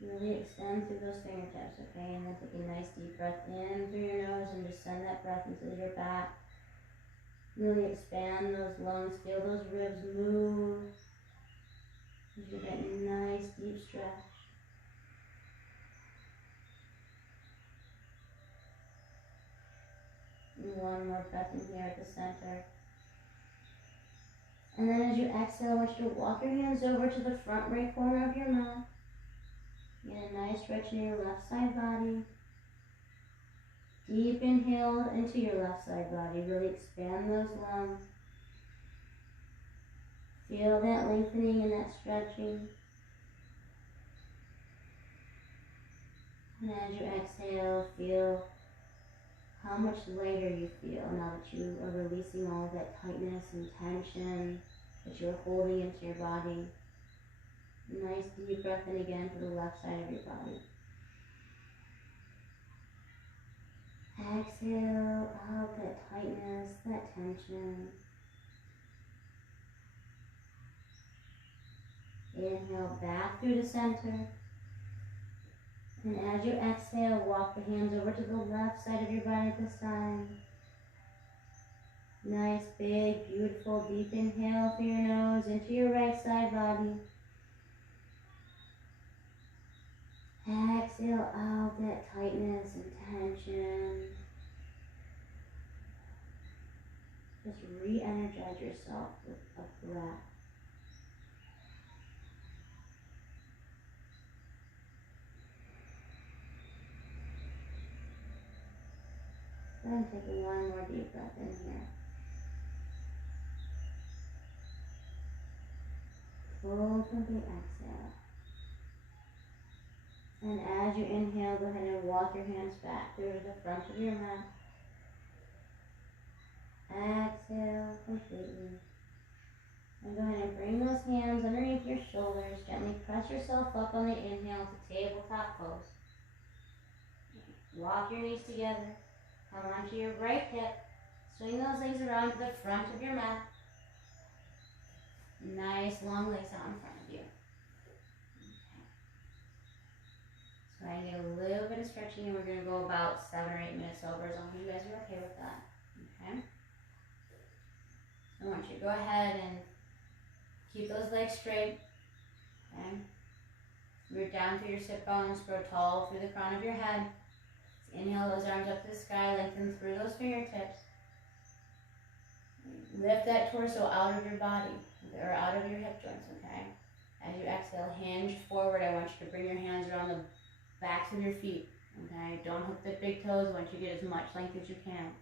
Really extend through those fingertips, okay? And then take a nice deep breath in through your nose and just send that breath into your back. Really expand those lungs, feel those ribs move. You get that nice deep stretch. And one more breath in here at the center. And then as you exhale, I want you to walk your hands over to the front right corner of your mat. Get a nice stretch in your left side body. Deep inhale into your left side body. Really expand those lungs. Feel that lengthening and that stretching. And as you exhale, feel how much lighter you feel now that you are releasing all of that tightness and tension that you're holding into your body. Nice deep breath in again to the left side of your body. Exhale out that tightness, that tension. Inhale back through the center. And as you exhale, walk the hands over to the left side of your body this time. Nice, big, beautiful, deep inhale through your nose into your right side body. Exhale out that tightness and tension. Just re-energize yourself with a breath. Then take one more deep breath in here. Full complete exhale. And as you inhale, go ahead and walk your hands back through to the front of your mat. Exhale completely. And go ahead and bring those hands underneath your shoulders. Gently press yourself up on the inhale to tabletop pose. Walk your knees together. Come onto your right hip. Swing those legs around to the front of your mat. Nice long legs out in front of you. So I get a little bit of stretching, and we're going to go about 7 or 8 minutes over, as long as you guys are okay with that. Okay? So I want you to go ahead and keep those legs straight. Okay? Root down through your sit bones, grow tall through the crown of your head. So inhale those arms up to the sky, lengthen through those fingertips. Lift that torso out of your body, or out of your hip joints, okay? As you exhale, hinge forward. I want you to bring your hands around the backs of your feet, okay? Don't hook the big toes. I want you to get as much length as you can.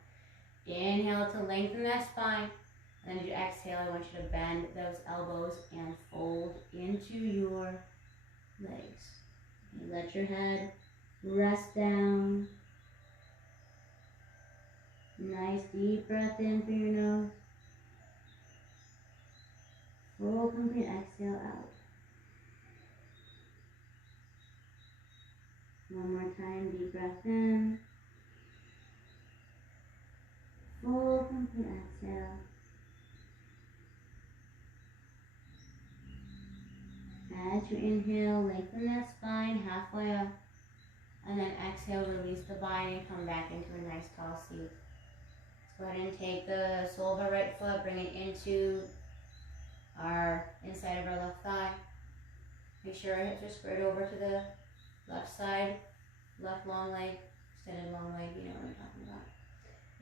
Inhale to lengthen that spine. And then as you exhale, I want you to bend those elbows and fold into your legs. Okay, let your head rest down. Nice deep breath in through your nose. Full complete exhale out. One more time, deep breath in. Full complete exhale. As you inhale, lengthen that spine halfway up. And then exhale, release the body and come back into a nice tall seat. Go ahead and take the sole of our right foot, bring it into our inside of our left thigh. Make sure our hips are squared over to the left side, left long leg, extended long leg, you know what I'm talking about.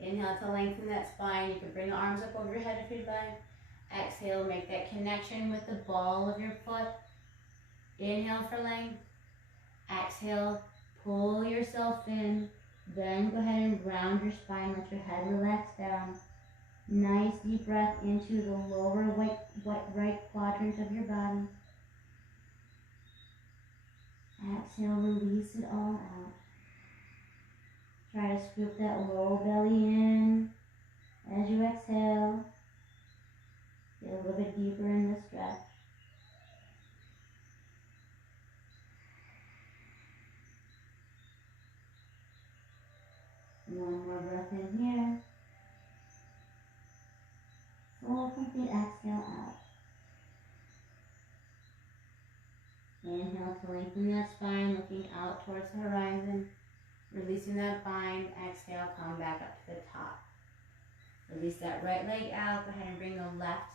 Inhale to lengthen that spine. You can bring the arms up over your head if you'd like. Exhale, make that connection with the ball of your foot. Inhale for length. Exhale, pull yourself in. Then go ahead and round your spine, let your head relax down. Nice deep breath into the lower right quadrant of your body. Exhale, release it all out. Try to scoop that low belly in as you exhale. Get a little bit deeper in the stretch. One more breath in here. Full complete exhale out. Inhale to lengthen that spine, looking out towards the horizon. Releasing that bind. Exhale, come back up to the top. Release that right leg out. Go ahead and bring the left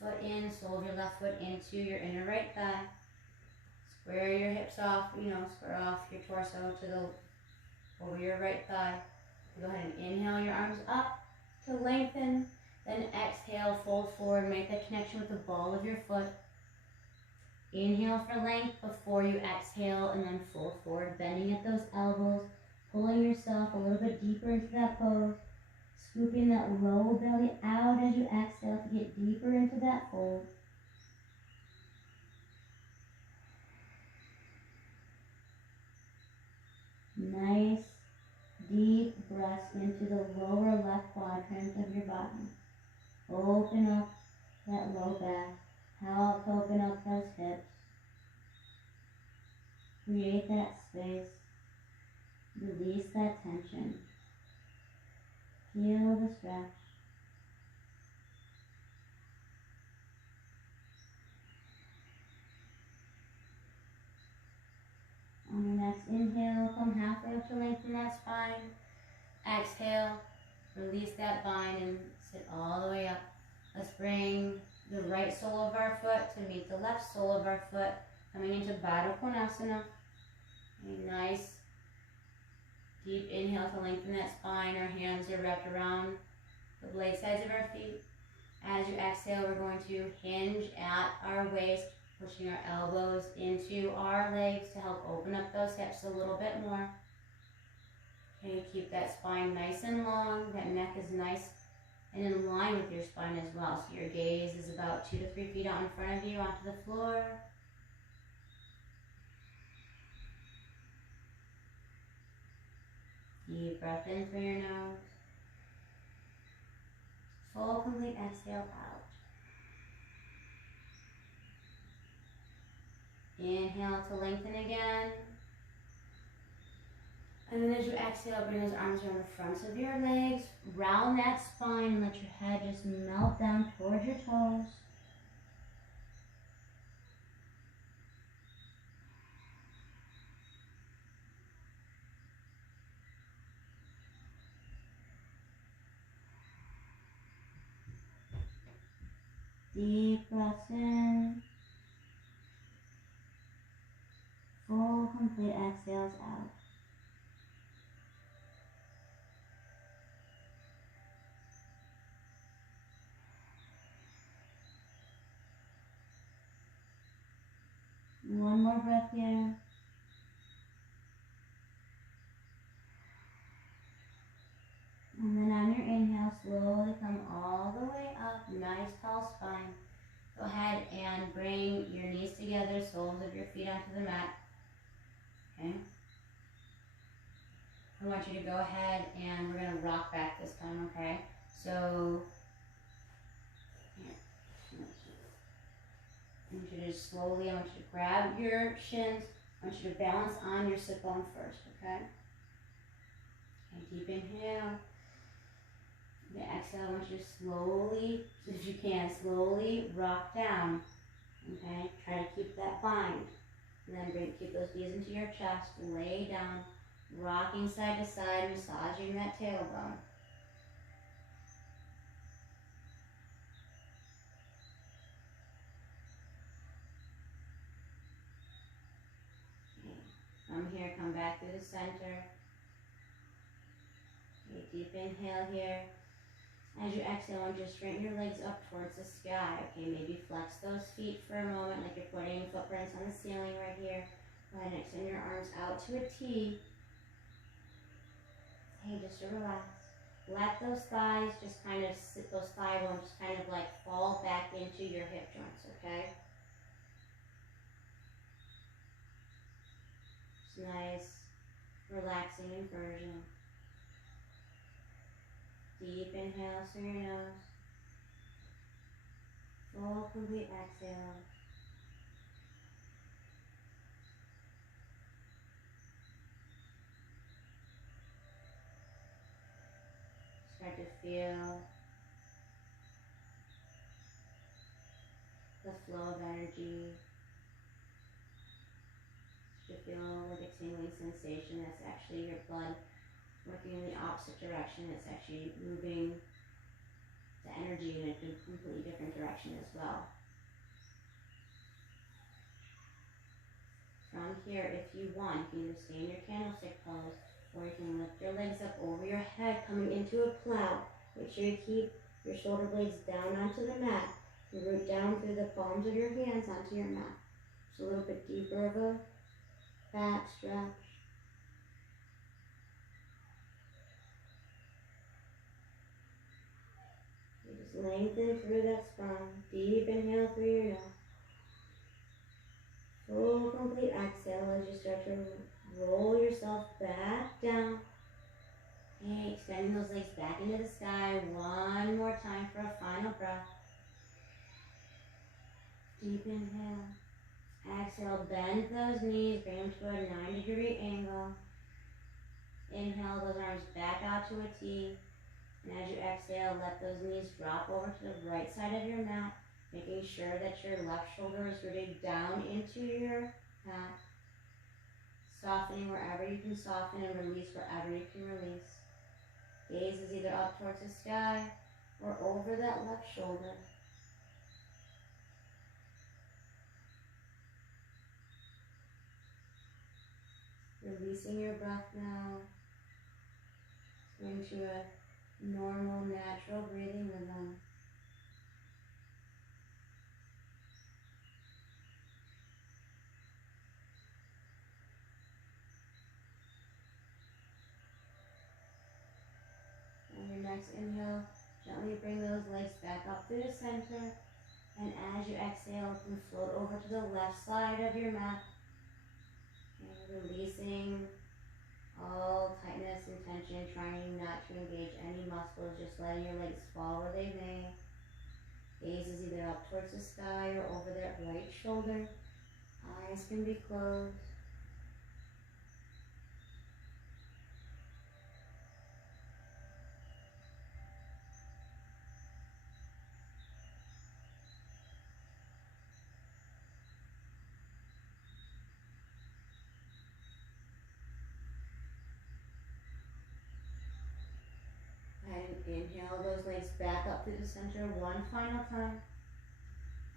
foot in, sole of your left foot into your inner right thigh. Square your hips off, square off your torso to the over your right thigh. Go ahead and inhale your arms up to lengthen. Then exhale, fold forward, make that connection with the ball of your foot. Inhale for length before you exhale, and then fold forward, bending at those elbows, pulling yourself a little bit deeper into that pose, scooping that low belly out as you exhale to get deeper into that fold. Nice deep breaths into the lower left quadrant of your body. Open up that low back. Help open up those hips. Create that space. Release that tension. Feel the stretch. On your next inhale, come halfway up to lengthen that spine. Exhale, release that bind and sit all the way up. Let's bring the right sole of our foot to meet the left sole of our foot, coming into Baddha Konasana. A nice deep inhale to lengthen that spine. Our hands are wrapped around the blade sides of our feet. As you exhale, we're going to hinge at our waist, pushing our elbows into our legs to help open up those hips a little bit more. Okay, keep that spine nice and long. That neck is nice and in line with your spine as well. So your gaze is about 2 to 3 feet out in front of you onto the floor. Deep breath in through your nose. Full complete exhale out. Inhale to lengthen again. And then as you exhale, bring those arms around the fronts of your legs. Round that spine and let your head just melt down towards your toes. Deep breaths in. Full complete exhales out. One more breath here. And then on your inhale, slowly come all the way up. Nice tall spine. Go ahead and bring your knees together, soles of your feet onto the mat. Okay? I want you to go ahead and we're going to rock back this time, okay? So, here. I want you to just slowly, I want you to grab your shins. I want you to balance on your sit bone first, okay? Okay, deep inhale. The exhale, I want you to slowly, if you can, slowly rock down, okay? Try to keep that bind. And then keep those knees into your chest, lay down, rocking side to side, massaging that tailbone. the center. Okay, deep inhale here. As you exhale, and just straighten your legs up towards the sky. Okay, maybe flex those feet for a moment like you're putting footprints on the ceiling right here. Go ahead and extend your arms out to a T. Okay, just to relax. Let those thighs just kind of sit, those thigh bones just kind of like fall back into your hip joints, okay? It's nice, relaxing inversion. Deep inhale through your nose. Full, complete exhale. Start to feel the flow of energy. Start to feel like a tingling sensation that's actually your blood working in the opposite direction. It's actually moving the energy in a completely different direction as well. From here, if you want, you can either stay in your candlestick pose, or you can lift your legs up over your head, coming into a plow. Make sure you keep your shoulder blades down onto the mat. You root down through the palms of your hands onto your mat. Just a little bit deeper of a back stretch. Lengthen through that spine. Deep inhale through your nose. Full complete exhale as you start to roll yourself back down. Okay, extending those legs back into the sky. One more time for a final breath. Deep inhale. Exhale, bend those knees, bring them to a 90-degree angle. Inhale those arms back out to a T. And as you exhale, let those knees drop over to the right side of your mat, making sure that your left shoulder is rooted down into your mat. Softening wherever you can soften and release wherever you can release. Gaze is either up towards the sky or over that left shoulder. Releasing your breath now. Going to a normal, natural breathing rhythm. On your next inhale, gently bring those legs back up through the center. And as you exhale, you can float over to the left side of your mat. And releasing all tightness and tension, trying not to engage any muscles, just letting your legs fall where they may. Gaze is either up towards the sky or over that right shoulder. Eyes can be closed. And inhale those legs back up through the center one final time.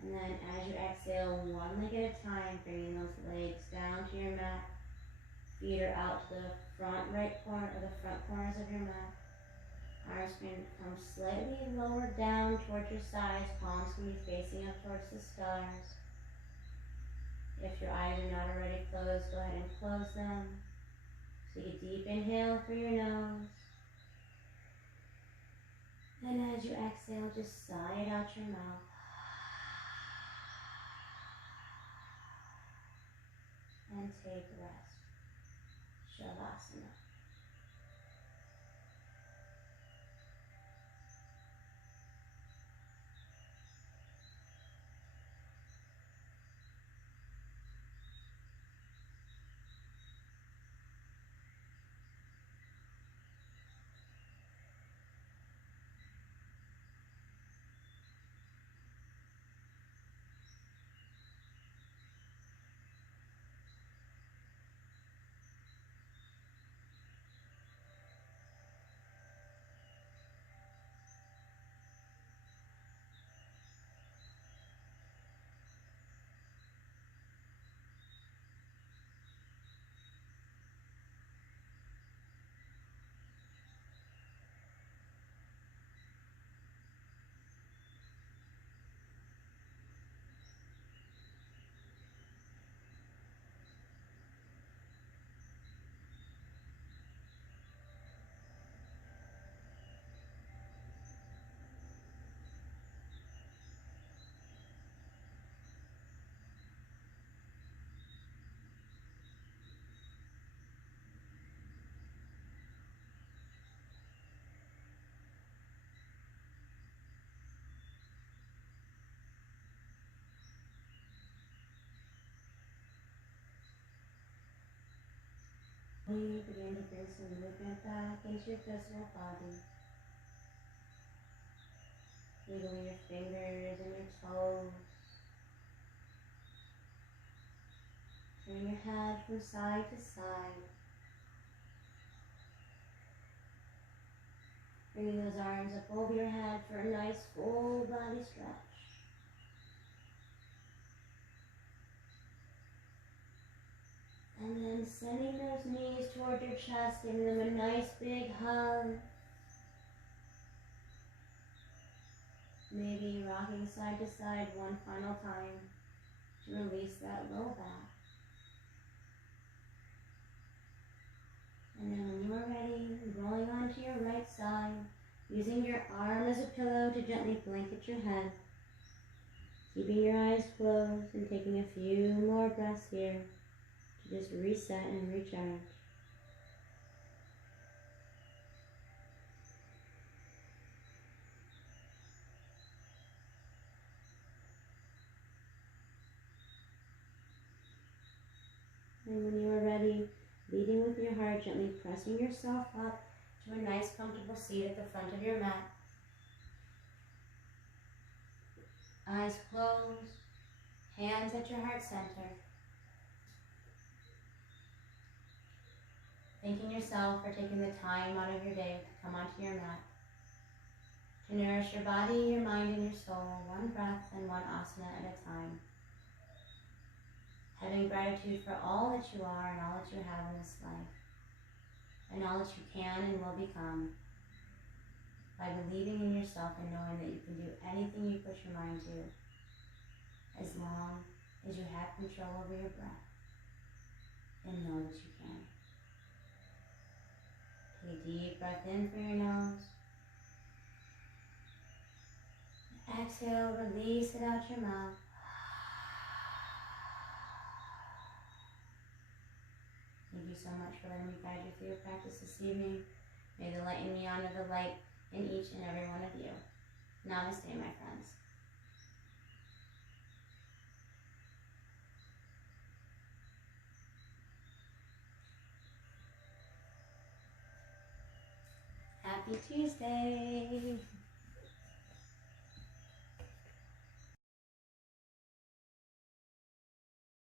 And then as you exhale, one leg at a time, bringing those legs down to your mat. Feet are out to the front right corner or the front corners of your mat. Arms can come slightly lower down towards your sides. Palms can be facing up towards the stars. If your eyes are not already closed, go ahead and close them. Take a deep inhale through your nose. And as you exhale, just sigh it out your mouth. And take rest. Savasana. Begin to bring some movement back into your physical body. Wiggling your fingers and your toes. Turn your head from side to side. Bringing those arms up over your head for a nice full body stretch. And then sending those knees toward your chest, giving them a nice big hug. Maybe rocking side to side one final time to release that low back. And then when you are ready, rolling onto your right side, using your arm as a pillow to gently blanket your head. Keeping your eyes closed and taking a few more breaths here to just reset and recharge. And when you are ready, leading with your heart, gently pressing yourself up to a nice comfortable seat at the front of your mat. Eyes closed, hands at your heart center. Thanking yourself for taking the time out of your day to come onto your mat. To nourish your body, your mind, and your soul, one breath and one asana at a time. Having gratitude for all that you are and all that you have in this life, and all that you can and will become, by believing in yourself and knowing that you can do anything you put your mind to, as long as you have control over your breath, and know that you can. Take a deep breath in through your nose. Exhale, release it out your mouth. Thank you so much for letting me guide you through your practice this evening. May the light in me honor the light in each and every one of you. Namaste, my friends. Happy Tuesday.